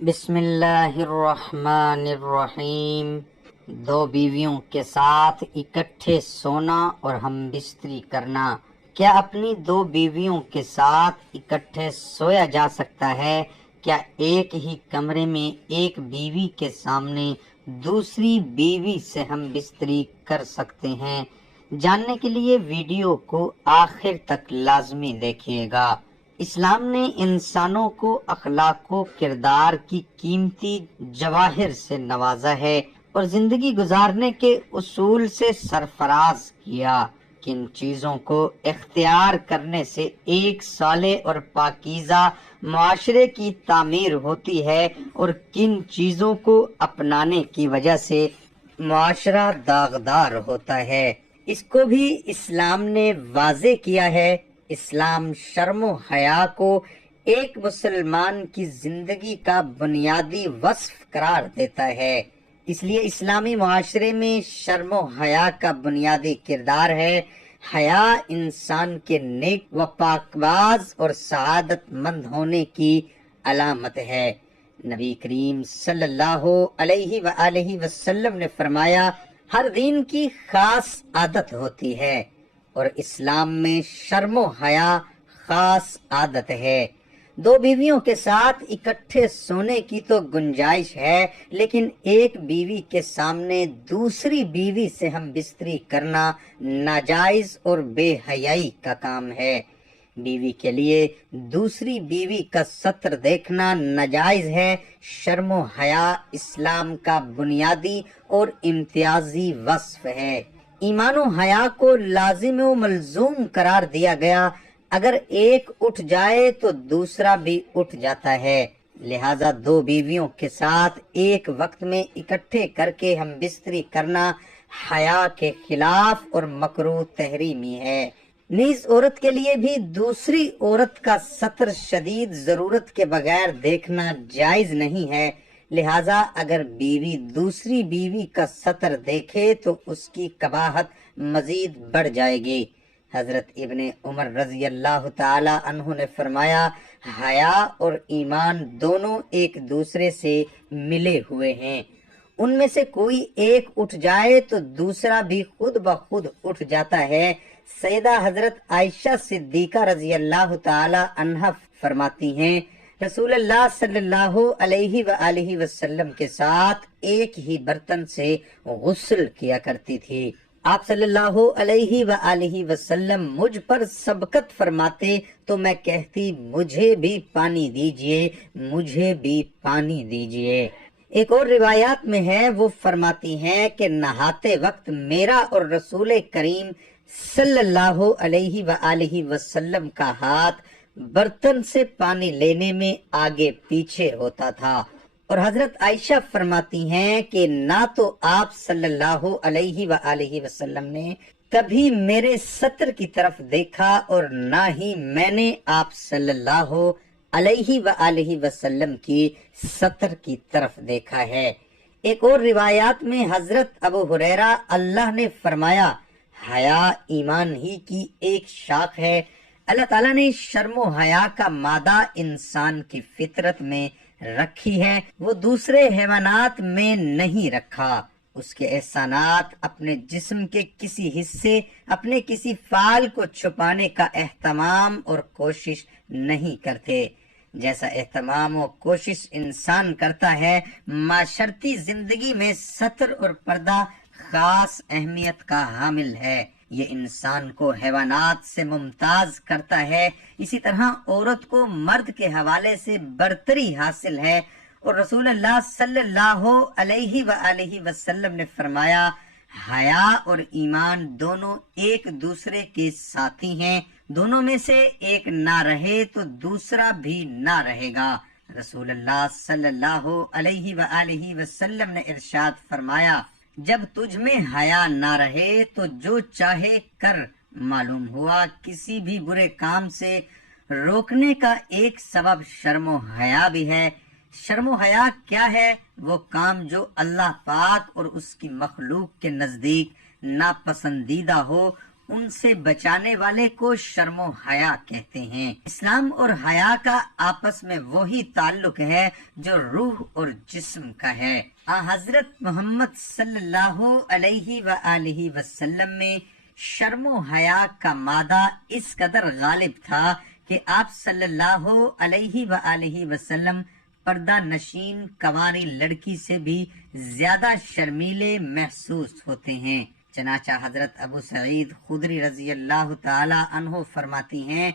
بسم اللہ الرحمن الرحیم۔ دو بیویوں کے ساتھ اکٹھے سونا اور ہم بستری کرنا۔ کیا اپنی دو بیویوں کے ساتھ اکٹھے سویا جا سکتا ہے؟ کیا ایک ہی کمرے میں ایک بیوی کے سامنے دوسری بیوی سے ہم بستری کر سکتے ہیں؟ جاننے کے لیے ویڈیو کو آخر تک لازمی دیکھیے گا۔ اسلام نے انسانوں کو اخلاق و کردار کی قیمتی جواہر سے نوازا ہے اور زندگی گزارنے کے اصول سے سرفراز کیا۔ کن چیزوں کو اختیار کرنے سے ایک صالح اور پاکیزہ معاشرے کی تعمیر ہوتی ہے اور کن چیزوں کو اپنانے کی وجہ سے معاشرہ داغدار ہوتا ہے، اس کو بھی اسلام نے واضح کیا ہے۔ اسلام شرم و حیا کو ایک مسلمان کی زندگی کا بنیادی وصف قرار دیتا ہے۔ اس لیے اسلامی معاشرے میں شرم و حیا کا بنیادی کردار ہے۔ حیا انسان کے نیک و پاکباز اور سعادت مند ہونے کی علامت ہے۔ نبی کریم صلی اللہ علیہ وآلہ وسلم نے فرمایا، ہر دین کی خاص عادت ہوتی ہے اور اسلام میں شرم و حیا خاص عادت ہے۔ دو بیویوں کے ساتھ اکٹھے سونے کی تو گنجائش ہے، لیکن ایک بیوی کے سامنے دوسری بیوی سے ہم بستری کرنا ناجائز اور بے حیائی کا کام ہے۔ بیوی کے لیے دوسری بیوی کا سطر دیکھنا ناجائز ہے۔ شرم و حیا اسلام کا بنیادی اور امتیازی وصف ہے۔ ایمان و حیا کو لازم و ملزوم قرار دیا گیا۔ اگر ایک اٹھ جائے تو دوسرا بھی اٹھ جاتا ہے، لہذا دو بیویوں کے ساتھ ایک وقت میں اکٹھے کر کے ہم بستری کرنا حیا کے خلاف اور مکروہ تحریمی ہے۔ نیز عورت کے لیے بھی دوسری عورت کا سطر شدید ضرورت کے بغیر دیکھنا جائز نہیں ہے، لہذا اگر بیوی دوسری بیوی کا سطر دیکھے تو اس کی قباحت مزید بڑھ جائے گی۔ حضرت ابن عمر رضی اللہ تعالی عنہ نے فرمایا، حیا اور ایمان دونوں ایک دوسرے سے ملے ہوئے ہیں، ان میں سے کوئی ایک اٹھ جائے تو دوسرا بھی خود بخود اٹھ جاتا ہے۔ سیدہ حضرت عائشہ صدیقہ رضی اللہ تعالی عنہ فرماتی ہیں، رسول اللہ صلی اللہ علیہ وآلہ وسلم کے ساتھ ایک ہی برتن سے غسل کیا کرتی تھی۔ آپ صلی اللہ علیہ وآلہ وسلم مجھ پر سبقت فرماتے تو میں کہتی، مجھے بھی پانی دیجئے، مجھے بھی پانی دیجئے۔ ایک اور روایات میں ہے، وہ فرماتی ہیں کہ نہاتے وقت میرا اور رسول کریم صلی اللہ علیہ وآلہ وسلم کا ہاتھ برتن سے پانی لینے میں آگے پیچھے ہوتا تھا، اور حضرت عائشہ فرماتی ہیں کہ نہ تو آپ صلی اللہ علیہ وآلہ وسلم نے کبھی میرے سطر کی طرف دیکھا اور نہ ہی میں نے آپ صلی اللہ علیہ وآلہ وسلم کی سطر کی طرف دیکھا ہے۔ ایک اور روایات میں حضرت ابو ہریرہ اللہ نے فرمایا، حیا ایمان ہی کی ایک شاخ ہے۔ اللہ تعالیٰ نے شرم و حیا کا مادہ انسان کی فطرت میں رکھی ہے، وہ دوسرے حیوانات میں نہیں رکھا۔ اس کے احسانات اپنے جسم کے کسی حصے، اپنے کسی فعال کو چھپانے کا اہتمام اور کوشش نہیں کرتے، جیسا اہتمام و کوشش انسان کرتا ہے۔ معاشرتی زندگی میں ستر اور پردہ خاص اہمیت کا حامل ہے، یہ انسان کو حیوانات سے ممتاز کرتا ہے۔ اسی طرح عورت کو مرد کے حوالے سے برتری حاصل ہے، اور رسول اللہ صلی اللہ علیہ وآلہ وسلم نے فرمایا، حیا اور ایمان دونوں ایک دوسرے کے ساتھی ہیں، دونوں میں سے ایک نہ رہے تو دوسرا بھی نہ رہے گا۔ رسول اللہ صلی اللہ علیہ وآلہ وسلم نے ارشاد فرمایا، جب تجھ میں حیا نہ رہے تو جو چاہے کر۔ معلوم ہوا کسی بھی برے کام سے روکنے کا ایک سبب شرم و حیا بھی ہے۔ شرم و حیا کیا ہے؟ وہ کام جو اللہ پاک اور اس کی مخلوق کے نزدیک ناپسندیدہ ہو، ان سے بچانے والے کو شرم و حیا کہتے ہیں۔ اسلام اور حیا کا آپس میں وہی تعلق ہے جو روح اور جسم کا ہے۔ حضرت محمد صلی اللہ علیہ وآلہ وسلم میں شرم و حیا کا مادہ اس قدر غالب تھا کہ آپ صلی اللہ علیہ وآلہ وسلم پردہ نشین کنواری لڑکی سے بھی زیادہ شرمیلے محسوس ہوتے ہیں۔ چنانچہ حضرت ابو سعید خدری رضی اللہ تعالی عنہ فرماتی ہیں،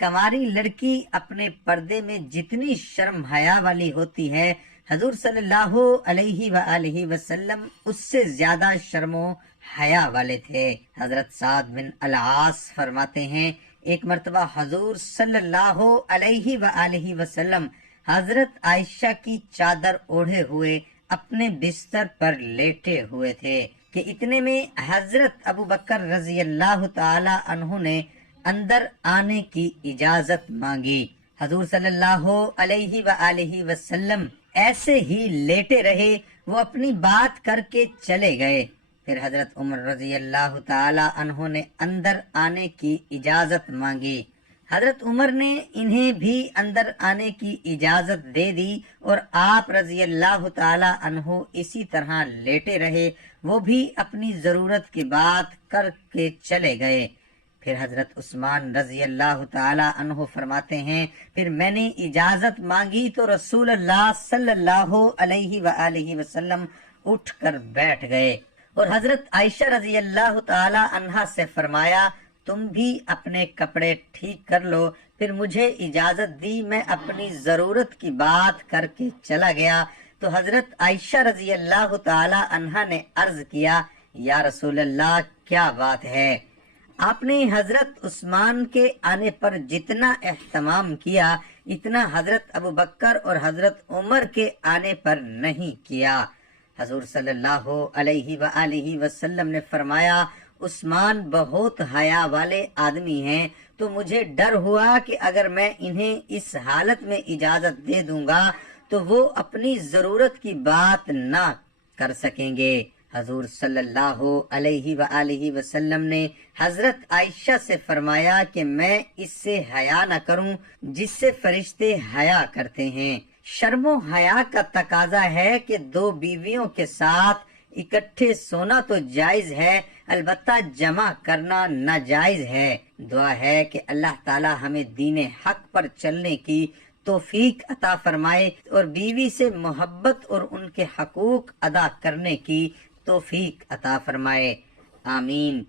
کنواری لڑکی اپنے پردے میں جتنی شرم حیا والی ہوتی ہے، حضور صلی اللہ علیہ وآلہ وسلم اس سے زیادہ شرم و حیا والے تھے۔ حضرت سعد بن العاص فرماتے ہیں، ایک مرتبہ حضور صلی اللہ علیہ وآلہ وسلم حضرت عائشہ کی چادر اوڑھے ہوئے اپنے بستر پر لیٹے ہوئے تھے کہ اتنے میں حضرت ابو بکر رضی اللہ تعالی عنہ نے اندر آنے کی اجازت مانگی۔ حضور صلی اللہ علیہ وآلہ وسلم ایسے ہی لیٹے رہے، وہ اپنی بات کر کے چلے گئے۔ پھر حضرت عمر رضی اللہ تعالی عنہ نے اندر آنے کی اجازت مانگی۔ حضرت عمر نے انہیں بھی اندر آنے کی اجازت دے دی اور آپ رضی اللہ تعالی عنہ اسی طرح لیٹے رہے، وہ بھی اپنی ضرورت کی بات کر کے چلے گئے۔ پھر حضرت عثمان رضی اللہ تعالی عنہ فرماتے ہیں، پھر میں نے اجازت مانگی تو رسول اللہ صلی اللہ علیہ وآلہ وسلم اٹھ کر بیٹھ گئے اور حضرت عائشہ رضی اللہ تعالی عنہا سے فرمایا، تم بھی اپنے کپڑے ٹھیک کر لو۔ پھر مجھے اجازت دی، میں اپنی ضرورت کی بات کر کے چلا گیا تو حضرت عائشہ رضی اللہ تعالی عنہا نے عرض کیا، یا رسول اللہ کیا بات ہے؟ آپ نے حضرت عثمان کے آنے پر جتنا اہتمام کیا اتنا حضرت ابو بکر اور حضرت عمر کے آنے پر نہیں کیا۔ حضور صلی اللہ علیہ وآلہ وسلم نے فرمایا، عثمان بہت حیا والے آدمی ہیں، تو مجھے ڈر ہوا کہ اگر میں انہیں اس حالت میں اجازت دے دوں گا تو وہ اپنی ضرورت کی بات نہ کر سکیں گے۔ حضور صلی اللہ علیہ وآلہ وسلم نے حضرت عائشہ سے فرمایا کہ میں اس سے حیا نہ کروں جس سے فرشتے حیا کرتے ہیں۔ شرم و حیا کا تقاضا ہے کہ دو بیویوں کے ساتھ اکٹھے سونا تو جائز ہے، البتہ جمع کرنا ناجائز ہے۔ دعا ہے کہ اللہ تعالی ہمیں دین حق پر چلنے کی توفیق عطا فرمائے اور بیوی سے محبت اور ان کے حقوق ادا کرنے کی توفیق عطا فرمائے، آمین۔